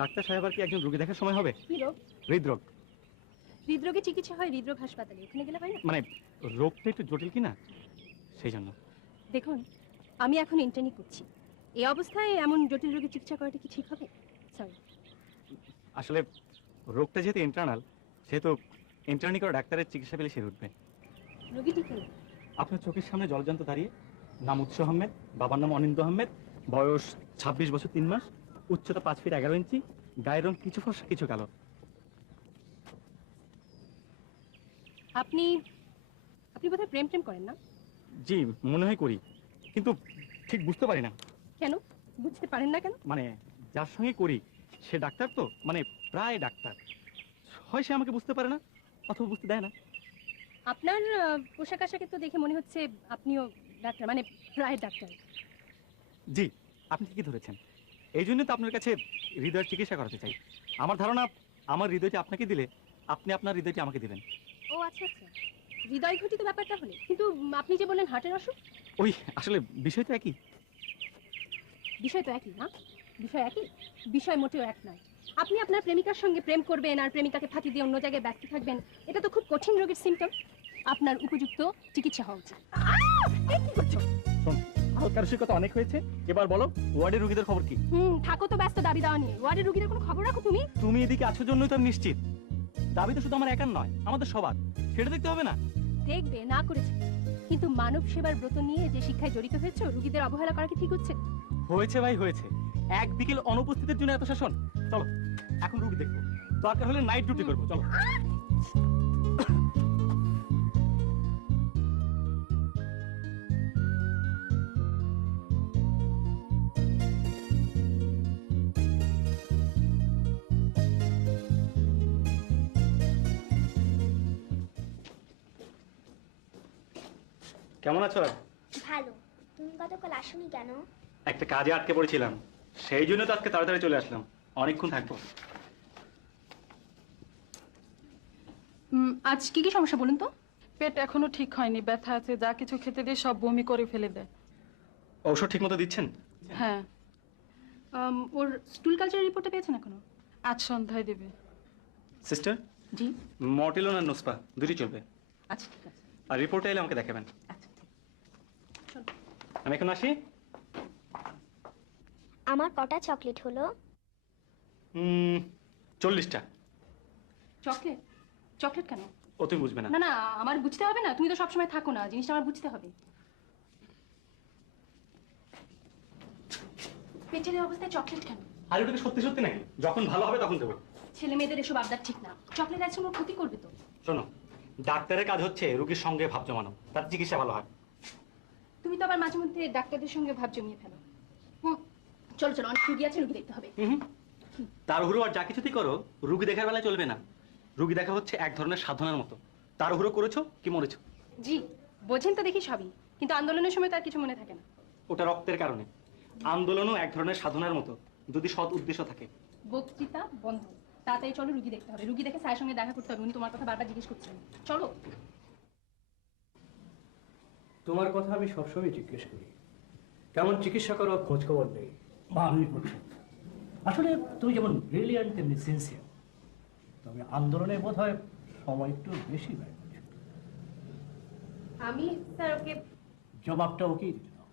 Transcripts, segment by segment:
Doctor সাহেব আর কি একজন রোগী দেখার সময় হবে? কি রোগ? হৃদরোগ। হৃদরোগে চিকিৎসা হয় হৃদরোগ হাসপাতালে, ওখানে গেলে হয় না? মানে রোগটা একটু জটিল কিনা সেই জন্য। দেখুন, আমি এখন ইন্টার্নি করছি, এই অবস্থায় এমন জটিল রোগের চিকিৎসা করাটা কি ঠিক হবে? সরি। আসলে রোগটা যেহেতু ইন্টারনাল, সেহেতু ইন্টার্নি করা ডাক্তারের চিকিৎসা পেলে সেরে উঠবে। রোগীটি কি? আপনার চোখের সামনে জলজান্ত দাঁড়িয়ে, নাম উৎস আহমেদ, বাবার নাম অনিন্দ আহমেদ, বয়স 26 বছর 3 মাস, উচ্চতা 5 ফিট 11 ইঞ্চি, গায়ের রং কিছু ফর্সা কিছু কালো। আপনি আপনি বোধহয় প্রেম প্রেম করেন না? জি মনে হয় করি, কিন্তু ঠিক বুঝতে পারি না। কেন বুঝতে পারেন না কেন? মানে যার সঙ্গে করি সে ডাক্তার, তো মানে প্রায় ডাক্তার, হয় সে আমাকে বুঝতে পারে না অথবা বুঝতে দেয় না। আপনার পোশাক আশাকে তো দেখে মনে হচ্ছে আপনিও ডাক্তার, মানে প্রায় ডাক্তার। জি আপনি ঠিকই ধরেছেন, এই জন্য তো আপনার কাছে হৃদয়ের চিকিৎসা করাতে চাই। আমার ধারণা আমার হৃদয়টি আপনাকে দিলে আপনি আপনার হৃদয়টি আমাকে দিবেন। ও আচ্ছা আচ্ছা, হৃদয় ঘটিত ব্যাপারটা হলে। কিন্তু আপনি যে বললেন হার্টের অসুখ। ওই আসলে বিষয় তো একই। বিষয় তো একই না? বিষয় একই, বিষয় মোটেও এক নয়। আপনি আপনার প্রেমিকার সঙ্গে প্রেম করবেন আর প্রেমিকাকে ফাঁকি দিয়ে অন্য জায়গায় ব্যস্ত থাকবেন, এটা তো খুব কঠিন রোগের সিমটম। আপনার উপযুক্ত চিকিৎসা হওয়া উচিত। কি করছো? হালকার কথা অনেক হয়েছে, এবার বলো ওয়ার্ডের রোগীদের খবর কি? থাকো তো ব্যস্ত দাবি দাওয়া নিয়ে, ওয়ার্ডের রোগীদের কোনো খবর রাখো তুমি? তুমি এদিকে আছো জন্যই তো আমি নিশ্চিত। দাবি তো শুধু আমার একার নয়, আমাদের সবার, সেটা দেখতে হবে না? দেখবে না করেছে, কিন্তু মানব সেবার ব্রত নিয়ে যে শিক্ষায় জড়িত হয়েছে, রোগীদের অবহেলা করা কি ঠিক হচ্ছে? হয়েছে ভাই হয়েছে, এক বিকেল অনুপস্থিতির জন্য এত শাসন। চলো এখন রুগী দেখবো, দরকার হলে নাইট ডিউটি করবো। চলো। কেমন আছো? ভালো। তুমি গতকাল আসোনি কেন? একটা কাজে আটকে পড়েছিলাম, সেই জন্য তো আজকে তাড়াতাড়ি চলে আসলাম। অনেকক্ষণ থাকবো। আজ কি কি সমস্যা বলুন তো? পেট এখনো ঠিক হয়নি, ব্যথা আছে, যা কিছু খেতে দিয়ে সব বমি করে ফেলে দেয়। ঔষধ ঠিক মতো দিচ্ছেন? হ্যাঁ। ওর স্টুল কালচারের রিপোর্টটা পেয়েছেন এখনো? আজ সন্ধ্যায় দেবে। সিস্টার, জি। মর্টিলন আর নোসপা দুটি চলবে। আচ্ছা ঠিক আছে। আর রিপোর্টে এলে আমাকে দেখাবেন। আচ্ছা ঠিক। আমি এখন আসি। আমার কটা চকলেট হলো? 40টা। চকলেট? চকলেট কেন? ও তুমি বুঝবে না। না না, আমার বুঝতে হবে না, তুমি তো সবসময় থাকো না, জিনিসটা আমার বুঝতে হবে। পেটের অবস্থায় চকলেট কেন? আর ওটা সত্যি সত্যি নাকি? যখন ভালো হবে তখন দেবো। ছেলে মেয়েদের এসব আবদার ঠিক না, চকলেট আইসক্রিম ওর ক্ষতি করবে তো। শোনো, ডাক্তারের কাজ হচ্ছে রোগীর সঙ্গে ভাব জমানো, তার চিকিৎসা ভালো হয়। তুমি তো আবার মাঝে মধ্যে ডাক্তারদের সঙ্গে ভাব জমিয়ে ফেলো। চলো চলো, অনেক রুগী আছে, রুগী দেখতে হবে। তাড়াহুড়ো আর যা কিছুতেই করো, রুগী দেখার বেলায় চলবে না। রুগী দেখা হচ্ছে এক ধরনের সাধনার মতো। তাড়াহুড়ো করেছো কি মরেছো। জি বোঝেন তো দেখি সবই, কিন্তু আন্দোলনের সময় তার কিছু মনে থাকে না। ওটা রক্তের কারণে। আন্দোলনও এক ধরনের সাধনার মতো, যদি সৎ উদ্দেশ্য থাকে। বক্তৃতা বন্ধ, তাড়াতাড়ি চলো, রুগী দেখতে হবে। রুগী দেখে স্যারের সঙ্গে দেখা করতে হবে, উনি তোমার কথা বারবার জিজ্ঞেস করছেন। চলো। তোমার কথা আমি সবসময় জিজ্ঞেস করি, কেমন চিকিৎসা করো, খোঁজ খবর নেই। ভালোই করছো। আসলে তুমি যেমন ব্রিলিয়ান্ট তেমনি সিনসিয়ার, তবে আন্দোলনে বোধ হয় সময় একটু বেশি ব্যয় করছো। আমি স্যার ওকে জবাবটা ওকেই দিতে দাও।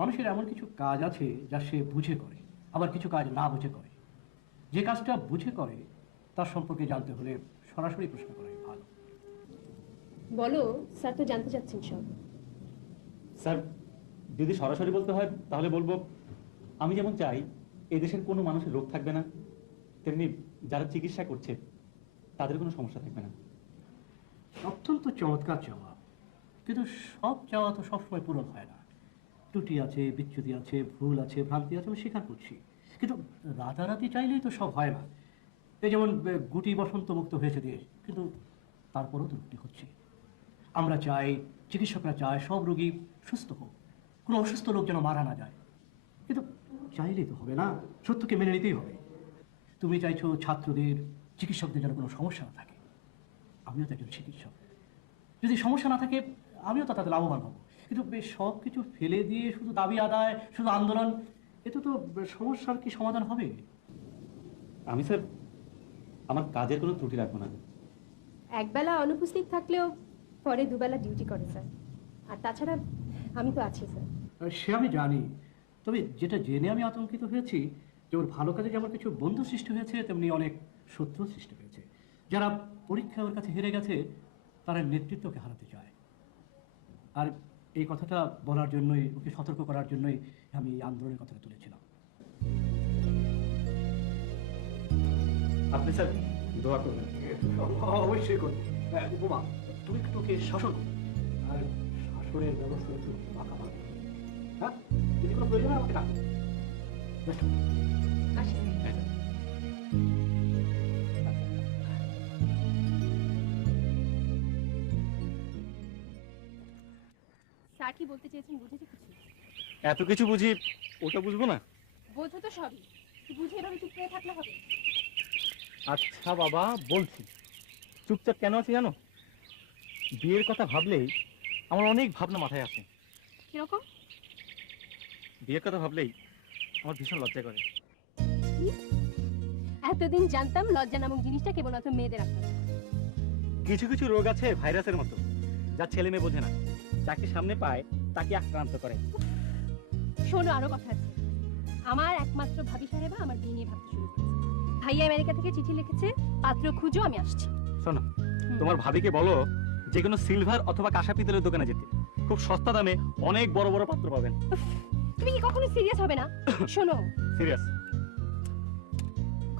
মানুষের এমন কিছু কাজ আছে যা সে বুঝে করে, আবার কিছু কাজ না বুঝে করে। যে কাজটা বুঝে করে তার সম্পর্কে জানতে হলে সরাসরি প্রশ্ন করাই ভালো। বলো, স্যার তো জানতে চাচ্ছেন সব। স্যার, যদি সরাসরি বলতে হয় তাহলে বলবো, আমি যেমন চাই এই দেশের কোনো মানুষের রোগ থাকবে না, তেমনি যারা চিকিৎসা করছে তাদের কোনো সমস্যা থাকবে না। অত্যন্ত চমৎকার চাওয়া, কিন্তু সব চাওয়া তো সবসময় পূরণ হয় না। ত্রুটি আছে, বিচ্যুতি আছে, ভুল আছে, ভ্রান্তি আছে, আমি স্বীকার করছি। কিন্তু রাতারাতি চাইলেই তো সব হয় না। এই যেমন গুটি বসন্ত মুক্ত হয়েছে দেশ, কিন্তু তারপরও ত্রুটি হচ্ছে। আমরা চাই, চিকিৎসকরা চায় সব রোগী সুস্থ হোক, কোনো অসুস্থ লোক যেন মারা না যায়। কিন্তু চাইলেই তো হবে না, সত্যকে মেনে নিতেই হবে। তুমি চাইছো ছাত্রদের, চিকিৎসকদের যেন কোনো সমস্যা না থাকে। আমিও তো একজন চিকিৎসক, যদি সমস্যা না থাকে আমিও তো তাতে লাভবান হব। কিন্তু বেশ সব কিছু ফেলে দিয়ে শুধু দাবি আদায়, শুধু আন্দোলন, এতে তো সমস্যার কি সমাধান হবে? আমি স্যার আমার কাজের কোনো ত্রুটি রাখবো না। একবেলা অনুপস্থিত থাকলেও পরে দুবেলা ডিউটি করে স্যার। আর তাছাড়া আমি তো আছি স্যার। সে আমি জানি, তবে যেটা জেনে আমি আতঙ্কিত হয়েছি যে ওর ভালো কাজে যেমন কিছু বন্ধু সৃষ্টি হয়েছে, তেমনি অনেক শত্রু সৃষ্টি হয়েছে। যারা পরীক্ষায় ওর কাছে হেরে গেছে তারা নেতৃত্বকে হারাতে চায়। আর এই কথাটা বলার জন্যই, ওকে সতর্ক করার জন্যই আমি এই আন্দোলনের কথাটা তুলেছিলাম। আপনি স্যার দোয়া করবেন। অবশ্যই করবো। উপমা, তুমি একটু ওকে শাসন করো। আর শাসনের ব্যবস্থা একটু পাকা পাবে। হ্যাঁ, যদি কোনো প্রয়োজন হয় আমাকে ডাকো। বেশ। আসি। স্যার কি বলতে চেয়েছেন বুঝেছি কিছু? এত কিছু বুঝি ওটা বুঝবো না? বোঝো তো সবই, বুঝে এভাবে চুপ করে থাকলে হবে? আচ্ছা বাবা, বলছি। চুপচাপ কেন আছি জানো? বিয়ের কথা ভাবলেই আমার অনেক ভাবনা মাথায় আসে। কিরকম? বিয়ের কথা ভাবলেই আমার ভীষণ লজ্জা করে। এতদিন জানতাম লজ্জা নামক জিনিসটা কেবলমাত্র মেয়েদের আপনার। কিছু কিছু রোগ আছে ভাইরাসের মতো, যা ছেলে মেয়ে বোঝে না। যাকে সামনে পায় তাকে আক্রান্ত করে। শোনো, আরো কথা আছে। আমার একমাত্র ভাবি সাহেবা আমার বিয়ে নিয়ে ভাবতে শুরু করেছে। ভাইয়া আমেরিকা থেকে চিঠি লিখেছে, পাত্র খুঁজো, আমি আসছি। শোনো, তোমার ভাবিকে বলো যে কোনো সিলভার অথবা কাঁসা পিতলের দোকানে যেতে। খুব সস্তা দামে অনেক বড় বড় পাত্র পাবেন। তুমি কি কখনো সিরিয়াস হবে না? শোনো, সিরিয়াস।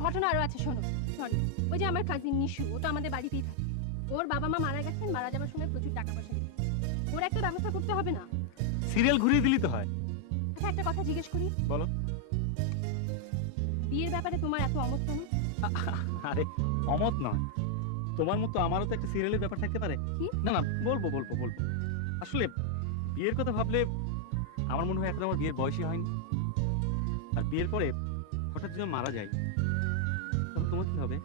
ঘটনা আরো আছে, শোনো। সরি, ওই যে আমার কাজিন নিশু, ও তো আমাদের বাড়িতেই থাকে। ওর বাবা মা মারা গেছেন, মারা যাবার সময় প্রচুর টাকা পয়সা দিয়েছে। ওর একটা ব্যবস্থা করতে হবে না? সিরিয়াল ঘুরিয়ে দিলি তো হয়। আচ্ছা, একটা কথা জিজ্ঞেস করি, বলো। বিয়ের ব্যাপারে তোমার এত অমত কেন? আরে অমত নয়, তোমার মতো আমারও তো একটা সিরিয়ালের ব্যাপার থাকতে পারে। কি? না না, বলবো বলবো বলবো। আসলে বিয়ের কথা ভাবলে আমার মনে হয় এখন আমার বিয়ের বয়সই হয়নি। আর বিয়ের পরে হঠাৎ যদি মারা যায়, তখন তোমার কি হবে?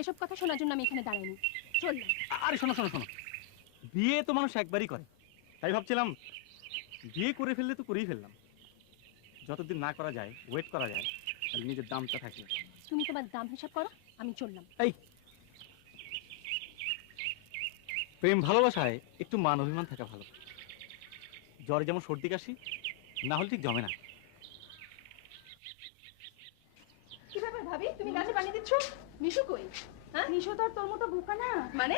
এসব কথা শোনার জন্য আমি এখানে দাঁড়াইনি, চললাম। আরে শোনো শোনো শোনো, বিয়ে তো মানুষ একবারই করে। তাই ভাবছিলাম বিয়ে করে ফেললে তো করেই ফেললাম। যতদিন না করা যায়, ওয়েট করা যায়, তাহলে নিজের দামটা থাকে। তুমি তোমার দাম হিসাব করো, আমি চললাম। এই প্রেম ভালোবাসায় একটু মান অভিমান থাকা ভালো। জ্বরে যেমন সর্দি কাশি, না হলে ঠিক জমে না। কি ব্যাপার ভাবি, তুমি গাছে পানি দিচ্ছ? নিশু কই? হ্যাঁ, নিশু তো আর তোর মতো বোকা না। মানে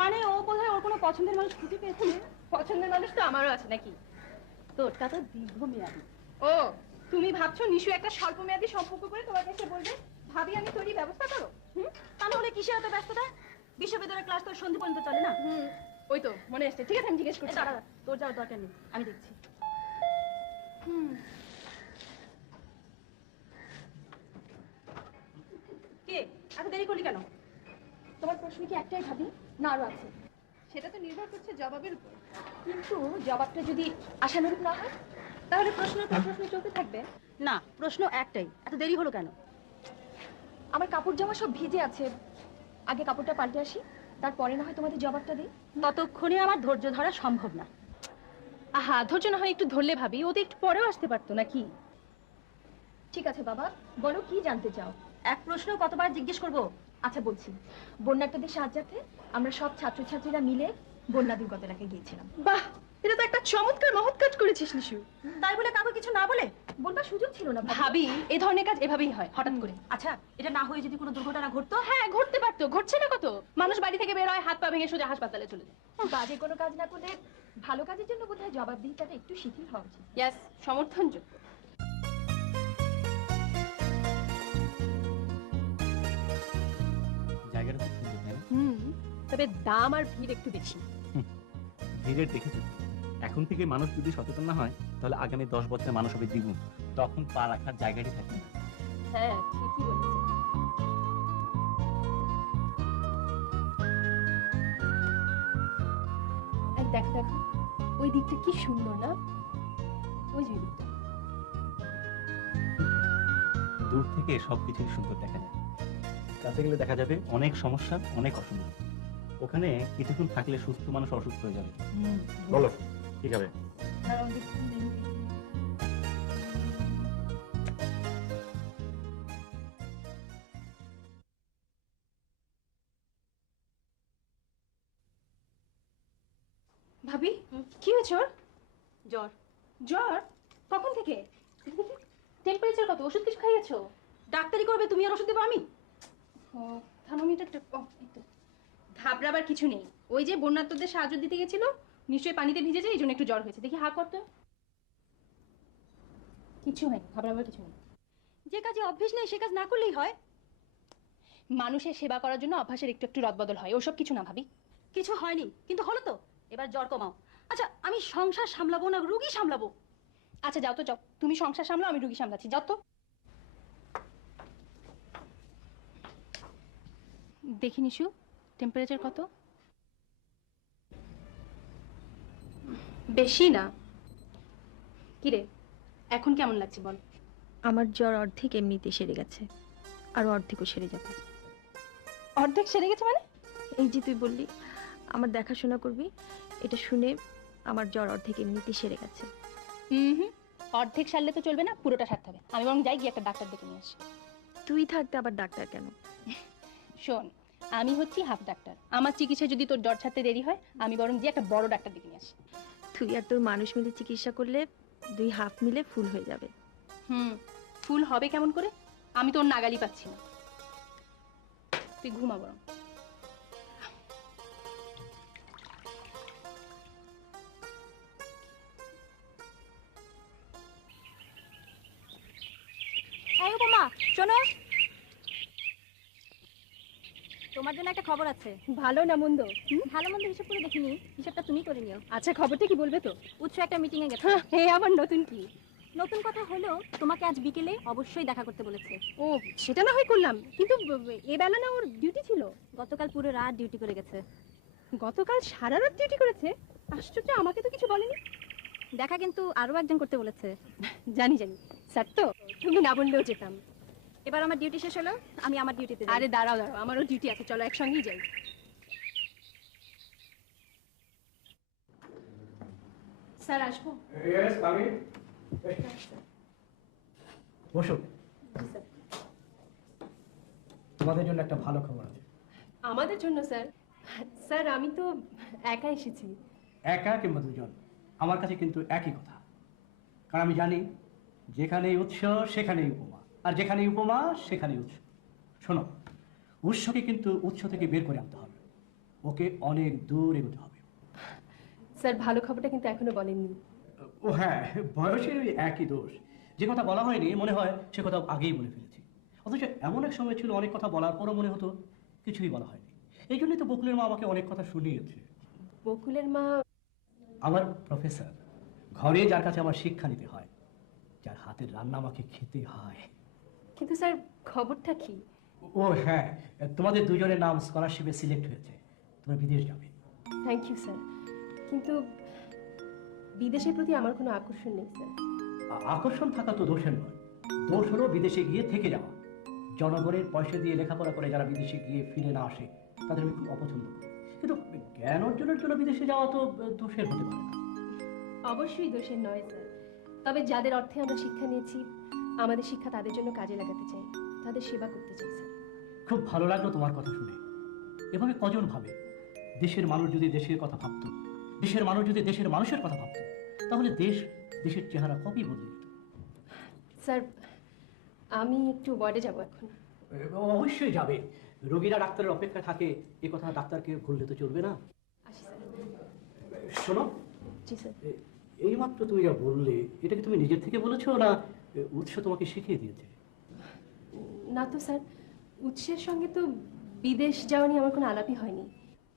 মানে ও বোধহয় ওর কোনো পছন্দের মানুষ খুঁজে পেয়েছে না। পছন্দের মানুষ তো আমারও আছে নাকি? তোরটা তো দীর্ঘমেয়াদী। ও, তুমি ভাবছো নিশু একটা স্বল্পমেয়াদী সম্পর্ক করে তোমার কাছে বলবে ভাবি আমি তৈরি ব্যবস্থা করো? তা না হলে কিসের এত ব্যস্ততা? বিশ্ববিদ্যালয়ের ক্লাস তো সন্ধে পর্যন্ত চলে না। ওই তো মনে আসছে। ঠিক আছে, আমি জিজ্ঞেস করছি। দাঁড়া, তোর যাওয়ার দরকার নেই, আমি দেখছি। কে এত দেরি করলি কেন? তোমার প্রশ্ন কি একটাই ভাবি, না আরো আছে? সেটা তো নির্ভর করছে জবাবের উপর। কিন্তু জবাবটা যদি আশানুরূপ না হয়, তাহলে প্রশ্নের পর প্রশ্ন চলতে থাকবে। না, প্রশ্ন একটাই, এত দেরি হলো কেন? আমার কাপড় জামা সব ভিজে আছে, আগে কাপড়টা পাল্টে আসি, তারপরে না হয় তোমাদের জবাবটা দিই। ততক্ষণে আমার ধৈর্য ধরা সম্ভব না। আহা, ধৈর্য না হয় একটু ধরলে ভাবি, ও তো একটু পরেও আসতে পারতো নাকি? ঠিক আছে বাবা, বলো কি জানতে চাও? এক প্রশ্ন কতবার জিজ্ঞেস করবো? আচ্ছা বলছি, বন্যার্থদের সাহায্যার্থে আমরা সব ছাত্রছাত্রীরা মিলে বন্যা দুর্গত এলাকায় গিয়েছিলাম। বাহ, এটা তো একটা চমৎকার মহৎ কাজ করেছিস নিশু। তাই বলে কাউকে কিছু না বলে? বলবার সুযোগ ছিল না ভাবি, এই ধরনের কাজ এভাবেই হয় হঠাৎ করে। আচ্ছা, এটা না হয়ে যদি কোনো দুর্ঘটনা ঘটতো? হ্যাঁ, ঘটতে পারতো, ঘটছে না কত। মানুষ বাড়ি থেকে বের হয়, হাত পা ভেঙে সোজা হাসপাতালে চলে যায়। বাজে কোনো কাজ না করলে ভালো কাজের জন্য বোধহয় জবাবদিহিতাটা একটু শিথিল হওয়া উচিত। ইয়েস, সমর্থনযোগ্য। জায়গাটা খুব সুন্দর, তাই না? তবে দাম আর ভিড় একটু বেশি। ভিড়ের দেখেছো, এখন থেকে মানুষ যদি সচেতন না হয়, তাহলে আগামী 10 বছরে মানুষ হবে দ্বিগুণ। তখন পা রাখার জায়গাটি থাকবে না। হ্যাঁ, ঠিকই বলেছেন। এই দেখো, ওই দিকটা কি সুন্দর না? ওই যে দিকটা। দূর থেকে সবকিছু সুন্দর দেখা যায়, কাছে গেলে দেখা যাবে অনেক সমস্যা, অনেক অসুবিধা। ওখানে কিছুক্ষণ থাকলে সুস্থ মানুষ অসুস্থ হয়ে যাবে। বলো ঠিক হবে? হয়েছে ওর? জ্বর। জ্বর? কখন থেকে? টেম্পারেচার কত? ওষুধ কিছু খাইয়েছো? ডাক্তারি করবে তুমি আর ওষুধ দেবো আমি? ও থার্মোমিটারটা এই তো। ঘাবড়াবার কিছু নেই, ওই যে বন্যার্তদের সাহায্য দিতে গেছিল, নিশ্চয়ই পানিতে ভিজেছে, এই জন্য একটু জ্বর হয়েছে। দেখি হা করতো। কিছু নেই, ঘাবড়াবার কিছু নেই। যে কাজে অভ্যেস নেই সে কাজ না করলেই হয়। মানুষের সেবা করার জন্য অভ্যাসের একটু একটু রদবদল হয়, ওসব কিছু না ভাবি। কিছু হয়নি, কিন্তু হলো তো। এবার জ্বর কমাও। আচ্ছা, আমি সংসার সামলাবো না রুগী সামলাবো? আচ্ছা যাও তো, যাও। তুমি সংসার সামলাও, আমি রুগী সামলাচ্ছি, যাও তো। দেখি নিশু, টেম্পারেচার কত? বেশি না। কিরে, এখন কেমন লাগছে বল? আমার জ্বর অর্ধেক এমনিতে সেরে গেছে, আর অর্ধেকও সেরে যাবে। অর্ধেক সেরে গেছে মানে? এই যে তুই বললি আমার দেখাশোনা করবি, এটা শুনে আমার জ্বর অর্ধেক এমনিতে সেরে গেছে। হুম, অর্ধেক সারলে তো চলবে না, পুরোটা সারতে হবে। আমি বরং যাই গিয়ে একটা ডাক্তার ডেকে নিয়ে আসি। তুই থাকতে আবার ডাক্তার কেন? শোন, আমি হচ্ছি হাফ ডাক্তার। আমার চিকিৎসা যদি তোর জ্বর ছাড়তে দেরি হয়, আমি বরং গিয়ে একটা বড় ডাক্তার ডেকে নিয়ে আসি। তুই আর তোর মানুষ মিলে চিকিৎসা করলে দুই হাফ মিলে ফুল হয়ে যাবে। ফুল হবে কেমন করে? আমি তোর নাগালি পাচ্ছি না। তুই ঘুমা বরং। এই উপমা, শোনো, তোমার জন্য একটা খবর আছে। ভালো না মন্দ? ভালো মন্দ হিসাব করে দেখিনি, হিসাবটা তুমি করে নিও। আচ্ছা, খবরটা কি বলবে তো? উৎস একটা মিটিং এ গেছে। হে, আবার নতুন কি? নতুন কথা হলো তোমাকে আজ বিকেলে অবশ্যই দেখা করতে বলেছে। ও, সেটা না হয় করলাম, কিন্তু এ বেলা না ওর ডিউটি ছিল। গতকাল পুরো রাত ডিউটি করে গেছে। গতকাল সারা রাত ডিউটি করেছে? আশ্চর্য, আমাকে তো কিছু বলেনি। দেখা কিন্তু আরো একজন করতে বলেছে। জানি জানি, স্যার তো, তুমি না বললেও যেতাম। এবার আমার ডিউটি শেষ হলো, আমি আমার ডিউটিতে যাই। আরে দাঁড়াও দাঁড়াও, আমারও ডিউটি আছে, চলো একসঙ্গেই যাই। স্যার আসবো? বসো। তোমাদের জন্য একটা ভালো খবর আছে। আমাদের জন্য স্যার? স্যার আমি তো একা এসেছি। একা কিংবা দুজন, আমার কাছে কিন্তু একই কথা। কারণ আমি জানি যেখানেই উৎস সেখানেই উপমা, আর যেখানেই উপমা সেখানেই উৎস। শোনো, উৎসকে কিন্তু উৎস থেকে বের করে আনতে হবে, ওকে অনেক দূর এগোতে হবে। স্যার ভালো খবরটা কিন্তু এখনো বলেননি। ও হ্যাঁ, বয়সের ওই একই দোষ। যে কথা বলা হয়নি মনে হয় সে কথা আগেই বলে ফেলেছি। অথচ এমন এক সময় ছিল অনেক কথা বলার পরও মনে হতো কিছুই বলা হয়নি। এই জন্যই তো বকুলের মা আমাকে অনেক কথা শুনিয়েছে। বকুলের মা? আমার প্রফেসর, ঘরে যার কাছে আমার শিক্ষা নিতে হয়, যার হাতের রান্না আমাকে খেতে হয়। কিন্তু স্যার খবরটা কি? ও হ্যাঁ, তোমাদের দুজনের নাম স্কলারশিপে সিলেক্ট হয়েছে, তোমরা বিদেশ যাবে। থ্যাংক ইউ স্যার, কিন্তু বিদেশের প্রতি আমার কোনো আকর্ষণ নেই স্যার। আকর্ষণ থাকা তো দোষের নয়, দোষ হলো বিদেশে গিয়ে থেকে যাওয়া। জনগণের পয়সা দিয়ে লেখাপড়া করে যারা বিদেশে গিয়ে ফিরে না আসে তাদের আমি খুব অপছন্দ করি। কিন্তু জ্ঞান অর্জনের জন্য বিদেশে যাওয়া তো দোষের হতে পারে না। অবশ্যই দোষের নয় স্যার, তবে যাদের অর্থে আমরা শিক্ষা নিয়েছি, আমাদের শিক্ষা তাদের জন্য কাজে লাগাতে চাই, তাদের সেবা করতে চাই স্যার। খুব ভালো লাগলো তোমার কথা শুনে। এভাবে কজন ভাবে? দেশের মানুষ যদি দেশের কথা ভাবতো, দেশের মানুষ যদি দেশের মানুষের কথা ভাবতো, তাহলে দেশের চেহারা কবেই বদলে যেত। স্যার আমি একটু ওয়ার্ডে যাব এখন। অবশ্যই যাবে, রোগীরা ডাক্তারের অপেক্ষা থাকে, এ কথা ডাক্তারকে ভুললে তো চলবে না। আসি স্যার। শোনো, জি স্যার। এইমাত্র তুমি যা বললে, এটা কি তুমি নিজের থেকে বলেছো না উৎস তোমাকে শিখিয়ে দিয়েছে? না তো স্যার, উৎসের সঙ্গে তো বিদেশ যাওয়া নিয়ে আমার কোনো আলাপই হয়নি।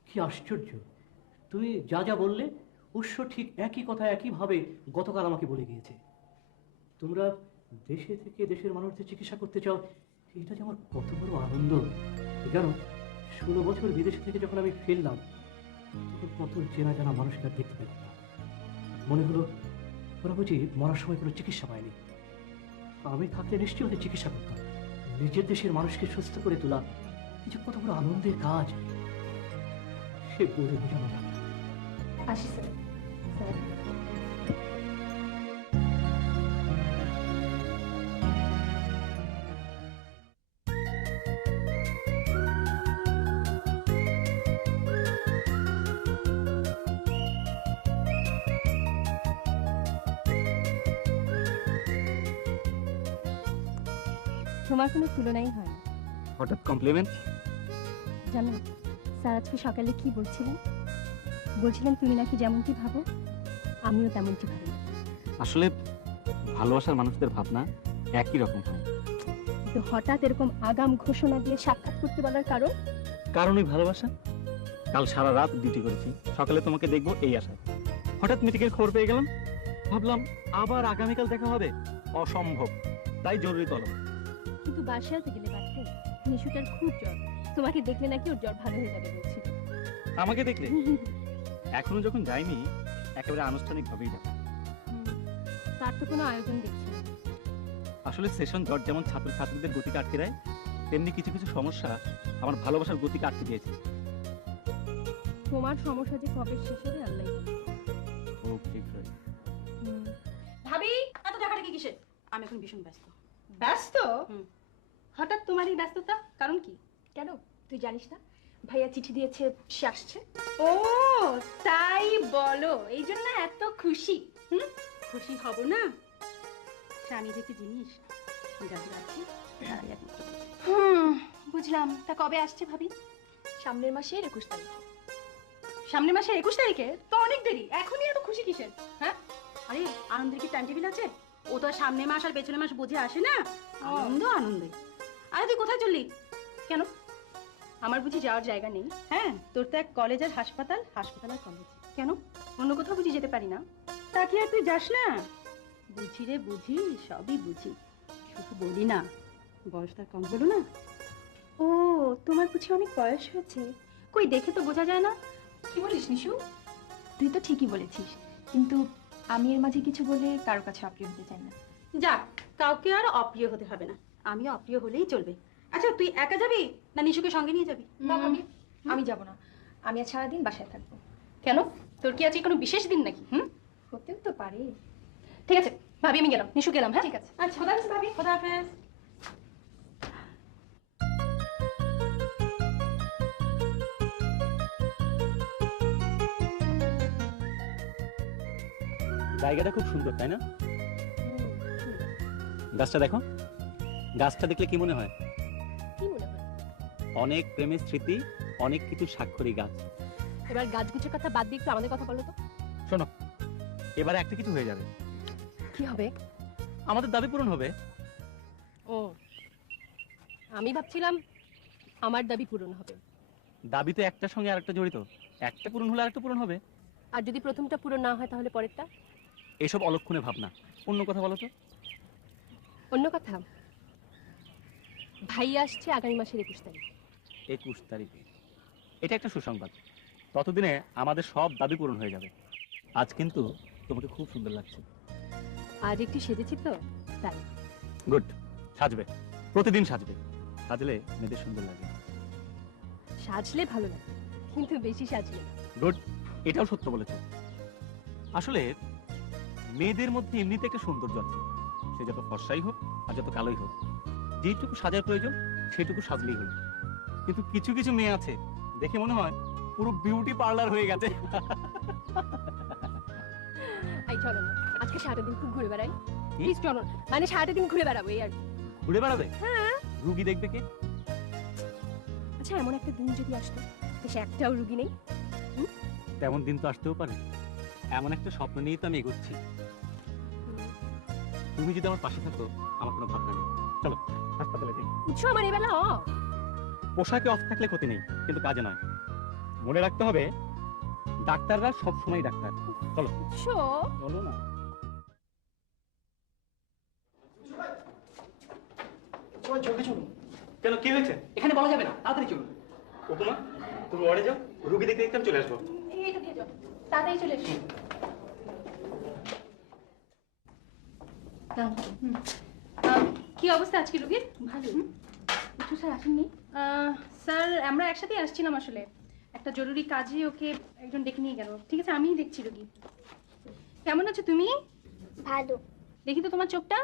কি আশ্চর্য, তুমি যা যা বললে উৎস ঠিক একই কথা একইভাবে গতকাল আমাকে বলে গিয়েছে। তোমরা দেশে থেকে দেশের মানুষদের চিকিৎসা করতে চাও, এটা যে আমার কত বড় আনন্দ জানো। 16 বছর বিদেশে থেকে যখন আমি ফিরলাম, তখন কত চেনা জানা মানুষকে আর দেখতে পেলাম না। মনে হলো ওরা বুঝি মরার সময় কোনো চিকিৎসা পায়নি। আমি থাকলে নিশ্চয়ই ওদের চিকিৎসা করতাম। নিজের দেশের মানুষকে সুস্থ করে তোলা এই যে কত বড় আনন্দের কাজ, সে বলে বোঝানো যাবে না। আসি স্যার। স্যার তোমার কোনো তুলনাই হয় না। হঠাৎ কমপ্লিমেন্ট? জানো স্যার আজকে সকালে কি বলছিলেন? বলছিলেন তুমি নাকি যেমনটি ভাবো আমিও তেমনটি ভাবি। আসলে ভালোবাসার মানুষদের ভাবনা একই রকম হয়। কিন্তু হঠাৎ এরকম আগাম ঘোষণা দিয়ে সাক্ষাৎ করতে বলার কারণ? কারণই ভালোবাসা। কাল সারা রাত ডিউটি করেছি, সকালে তোমাকে দেখবো এই আশা। হঠাৎ মিটিং এর খবর পেয়ে গেলাম, ভাবলাম আবার আগামীকাল দেখা হবে। অসম্ভব, তাই জরুরি তলব। কিন্তু বাসায় তো গেলে পারতে। নিশুটার খুব জ্বর, তোমাকে দেখলে নাকি ওর জ্বর ভালো হয়ে যাবে বলছিল। আমাকে দেখলে? এখনো যখন যাইনি, একেবারে আনুষ্ঠানিক ভাবেই যাবো। তার তো কোনো আয়োজন দেখছি না। আসলে সেশন জট যেমন ছাত্রছাত্রীদের গতিকে আটকে দেয়, তেমনি কিছু কিছু সমস্যা আমার ভালোবাসার গতিকে আটকে দিয়েছে। তোমার সমস্যা যে কবে শেষ হবে আল্লাহ জানে। খুব শীঘ্রই। ভাবি এত টাকাটা কিসে? আমি এখন ভীষণ ব্যস্ত। ব্যস্ত? হুম। হঠাৎ তোমার এই ব্যস্ততা, কারণ কি? কেন তুই জানিস না ভাইয়া চিঠি দিয়েছে, সে আসছে। ও তাই বলো, এই জন্য এত খুশি? খুশি হব না? স্বামী যে কি জিনিস যাদের আছে তারাই একমাত্র বোঝে। বুঝলাম। তা কবে আসছে ভাবি? সামনের মাসে 21 তারিখ। সামনের মাসে 21 তারিখে? তো অনেক দেরি, এখনই এত খুশি কিসের? হ্যাঁ আরে আনন্দের কি টাইম টেবিল আছে? ও তো আর সামনে মাস আর পেছনে মাস বুঝে আসে না। আনন্দ আনন্দে। আরে তুই কোথায় চললি? কেন আমার বুঝি যাওয়ার জায়গা নেই? হ্যাঁ, তোর তো এক কলেজ আর হাসপাতাল, হাসপাতাল আর কলেজ। কেন অন্য কোথাও বুঝি যেতে পারি না? তা কি আর তুই যাস না? বুঝি রে বুঝি, সবই বুঝি, শুধু বলি না। বয়স তার কম হলো না। ও তোমার বুঝি অনেক বয়স হয়েছে? কই দেখে তো বোঝা যায় না। কি বলিস নিশু? তুই তো ঠিকই বলেছিস, কিন্তু আমি এর মাঝে কিছু বলে কারো কাছে অপ্রিয় হতে চাই না। যাক, কাউকে আর অপ্রিয় হতে হবে না, আমি অপ্রিয় হলেই চলবে। আচ্ছা তুই একা যাবি না নিশুকে সঙ্গে নিয়ে যাবি? না ভাবি, আমি যাব না। আমি আজ সারাদিন বাসায় থাকবো। কেন তোর কি আজকে কোনো বিশেষ দিন নাকি? হতেও তো পারে। ঠিক আছে ভাবি, আমি গেলাম, নিশু গেলাম। হ্যাঁ ঠিক আছে। আচ্ছা খোদা হাফেজ ভাবি। খোদা হাফেজ। জায়গাটা খুব সুন্দর, তাই না? গাছটা দেখো, গাছটা দেখলে কি মনে হয়? কি মনে হয়? অনেক প্রেমের স্মৃতি, অনেক কিছু স্বাক্ষরী গাছ। এবার গাছগুছের কথা বাদ দিয়ে একটু আমাদের কথা বলো তো। শোনো, এবারে একটা কিছু হয়ে যাবে, কি হবে? আমাদের দাবি পূরণ হবে। ও আমি ভাবছিলাম আমার দাবি পূরণ হবে। দাবি তো একটার সঙ্গে আরেকটা জড়িত, একটা পূরণ হলে আরেকটা পূরণ হবে। আর যদি প্রথমটা পূরণ না হয় তাহলে পরেরটা? এসব অলক্ষণে ভাবনা, অন্য কথা বলো তো। অন্য কথা, ভাই আসছে আগামী মাসের 21 তারিখ। 21 তারিখে? এটা একটা সুসংবাদ। ততদিনে আমাদের সব দাবি পূরণ হয়ে যাবে। আজ কিন্তু তোমাকে খুব সুন্দর লাগছে। আজ একটু সেজেছি তো তাই। গুড, সাজবে, প্রতিদিন সাজবে। সাজলে মেয়েদের সুন্দর লাগে। সাজলে ভালো লাগে, কিন্তু বেশি সাজলে না। গুড, এটাও সত্য বলেছো। আসলে মেয়েদের মধ্যে এমনিতে একটা সৌন্দর্য আছে, সে যত ফর্সাই হোক আর যত কালোই হোক, যেটুকু সাজার প্রয়োজন সেটুকু সাজলেই হলো। কিন্তু কিছু কিছু মেয়ে আছে, দেখে মনে হয় পুরো বিউটি পার্লার হয়ে গেছে। আই চলো না, আজকে সারাটা দিন খুব ঘুরে বেড়াই। কি? প্লিজ চলো না, মানে সারাটা দিন ঘুরে বেড়াবো এই আর কি। ঘুরে বেড়াবে? হ্যাঁ। রুগী দেখবে কে? আচ্ছা এমন একটা দিন যদি আসতো সে একটাও রুগী নেই। তেমন দিন তো আসতেও পারে। এমন একটা স্বপ্ন নিয়েই তো আমি এগোচ্ছি। তুমি যদি আমার পাশে থাকো, আমার কোনো ভাবনা নেই। চলো হাসপাতালে যাই। বুঝছো আমার এবেলা পোশাকে অফ থাকলে ক্ষতি নেই, কিন্তু কাজে নয়। মনে রাখতে হবে, ডাক্তাররা সব সময় ডাক্তার। চলো বুঝছো। চলো না। কেন, কি হয়েছে? এখানে বলা যাবে না, তাড়াতাড়ি চলুন। উপমা, তুমি ওয়ার্ডে যাও, রুগী দেখতে দেখতে আমি চলে আসবো। এইটা দিয়ে যাও, তাড়াতাড়ি চলে এসো। কি অবস্থা আজকে রুগীর? ভালো। একটু স্যার আসেননি? স্যার আমরা একসাথে আসছিলাম, আসলে একটা জরুরি কাজে ওকে একজন ডেকে নিয়ে গেল। ঠিক আছে আমিই দেখছি রুগী। কেমন আছো তুমি? ভালো। দেখি তো তোমার চোখটা।